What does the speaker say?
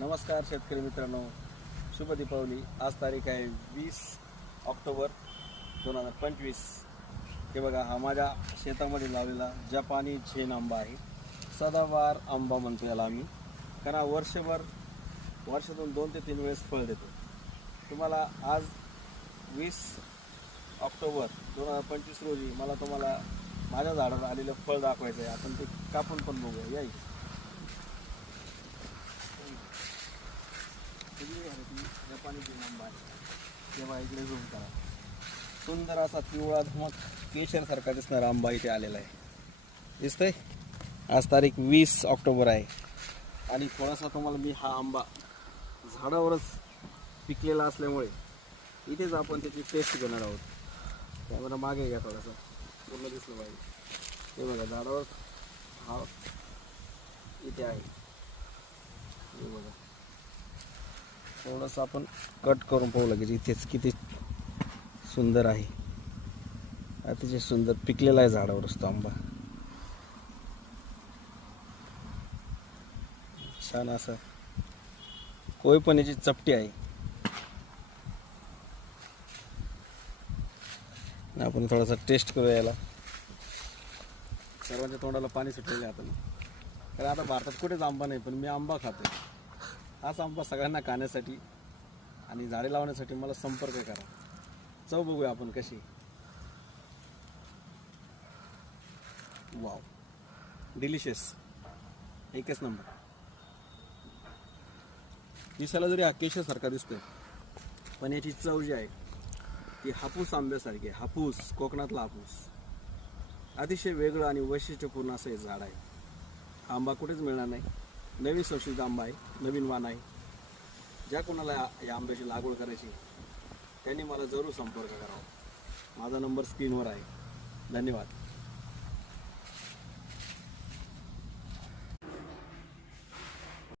नमस्कार शेतकरी मित्रांनो, शुभ दीपावली। आज तारीख आहे 20 ऑक्टोबर 2025। हे बघा, हा माझ्या शेतामध्ये लावलेला जपानी झेन आंबा आहे। सदाबहार आंबा म्हणतो याला आम्ही, कारण वर्षातून 2 ते 3 वेळेस फळ देतो। तुम्हाला आज 20 ऑक्टोबर 2025 रोजी मला तुम्हाला माझ्या झाडावर आलेलं फळ दाखवायचं आहे। आपण ते कापून पण बघूया। या इथे जपानी झेन आंबा आहे। तेव्हा इकडे झूम करा। सुंदर असा पिवळा धमक केशर सारखा दिसणारा आंबा इथे आलेला आहे। दिसतंय? आज तारीख 20 ऑक्टोबर आहे आणि थोडासा तुम्हाला मी हा आंबा झाडावरच पिकलेला असल्यामुळे इथेच आपण त्याची टेस्ट घेणार आहोत। कॅमेरा मागे घ्या, थोडासा पूर्ण दिसलं पाहिजे। हे बघा, झाडावर हा इथे आहे। हे बघा, थोडंसं आपण कट करून पाहू लगेच। इथेच किती सुंदर आहे, अतिशय सुंदर पिकलेला आहे झाडावर असतो आंबा। छान असं कोय पण याची चपटी आहे। आपण थोडासा टेस्ट करूया याला। सर्वांच्या तोंडाला पाणी सुटलेलं आहे आता, कारण आता भारतात कुठेच आंबा नाही, पण मी आंबा खातो। हाच आंबा सगळ्यांना खाण्यासाठी आणि झाडे लावण्यासाठी मला संपर्क करा। चव बघूया आपण कशी। वाव, डिलिशियस, एकच नंबर। दिसायला जरी हा केशरसारखा दिसतोय, पण याची चव जी आहे ती हापूस आंब्यासारखी आहे। हापूस, कोकणातला हापूस। अतिशय वेगळं आणि वैशिष्ट्यपूर्ण असं हे झाड आहे। हा आंबा कुठेच मिळणार नाही। नवीन संशोधित आंबा आहे, नवीन वाण आहे। ज्या कोणाला या आंब्याची लागवड करायची त्यांनी मला जरूर संपर्क करावा। माझा नंबर स्क्रीनवर आहे। धन्यवाद।